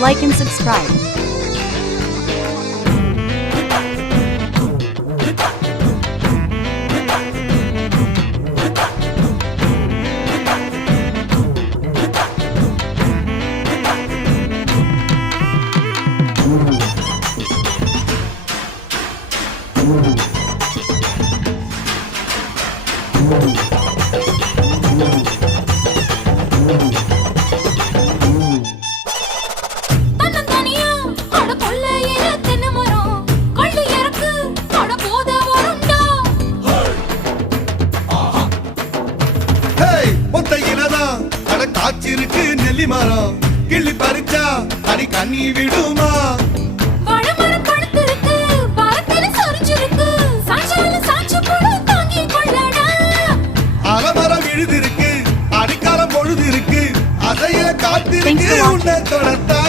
like and subscribe. காச்சிருக்கு நெல்லி மரம் கிள்ளி பறிச்சா அடி கண்ணி விடுமா வாழைமரம் படுத்திருக்கு பாரத்தில சொரிஞ்சிருக்கு சாஞ்சால சாஞ்சு போடு தாங்கி கொள்ளடா அலமரம் விழுதிருக்கு அடிக்காலம் பொழுது இருக்கு அதையில காத்திருக்கு உன்னை தொடத்தா